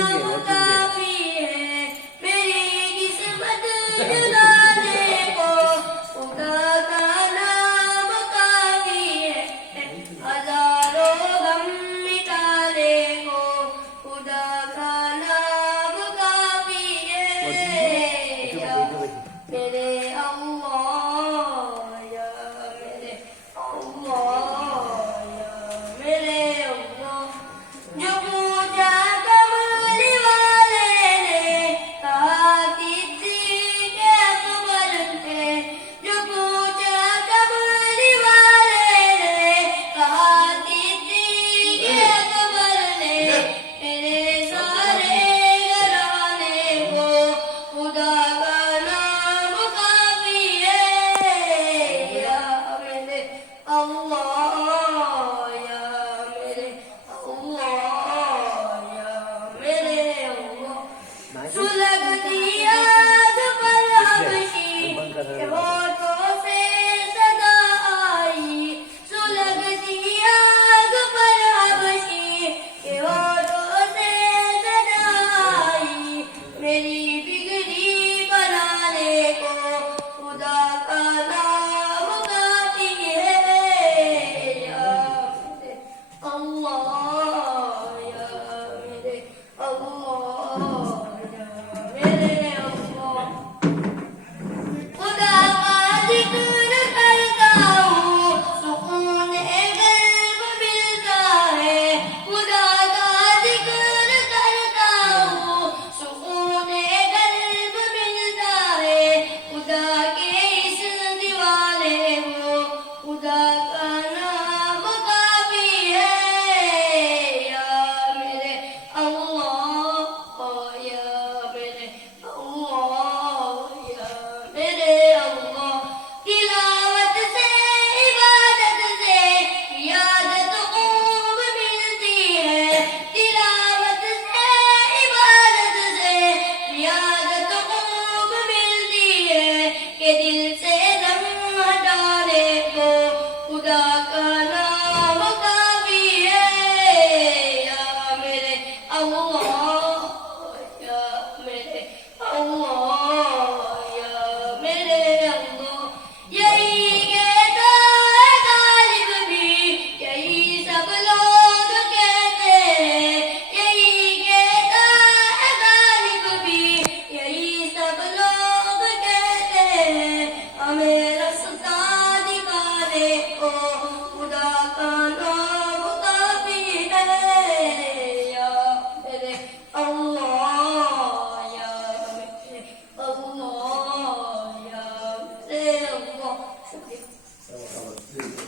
नाम काफी है, मेरी किस्मत जुदाने को खुदा का नाम काफी है, हजारों गम मिटाने को खुदा का नाम काफी है। या मेरे अल्लाह, या मेरे अल्लाह, या मेरे अल्लाह। जो पूजा कमली वाले ने कहा सिद्दीक़ अकबर थे, जो पूजा कमली वाले ने कहा सिद्दीक़ अकबर ने, मेरे सारे घराने को खुदा का नाम काफी है। या मेरे अल्लाह, या मेरे अल्लाह, या मेरे अल्लाह। सुलगती आग पर हबशी के होठों से सदा आई, सुलगती आग पर हबशी के होठों से सदा आई, मेरी बिगड़ी बनाने को खुदा का नाम काफी है। या मेरे अल्लाह, या मेरे अल्लाह, या मेरे अल्लाह। खुदा का जिक्र करता हूँ, सुकून क़ल्ब मिलता है, खुदा का जिक्र करता हूँ, सुकून क़ल्ब मिलता है, खुदा के इस दीवाने को खुदा का नाम काफी है। या मेरे अल्लाह, या मेरे अल्लाह, या मेरे अल्लाह। तिलावत से इबादत से यादत खूब मिलती है, तिलावत से इबादत से यादत खूब मिलती है, कि दिल से दम हटाने को खुदा का नाम काफी है। या मेरे अल्लाह, या मेरे अल्लाह, या मेरे अल्लाह। यही कहता है गालिब भी, यही सब लोग कहते हैं, यही कहता है गालिब भी, यही सब लोग कहते हैं, हमें रास्ता दिखाने को खुदा का नाम काफी है। या मेरे अल्लाह, या मेरे अल्लाह, या मेरे अल्लाह। शुक्रिया।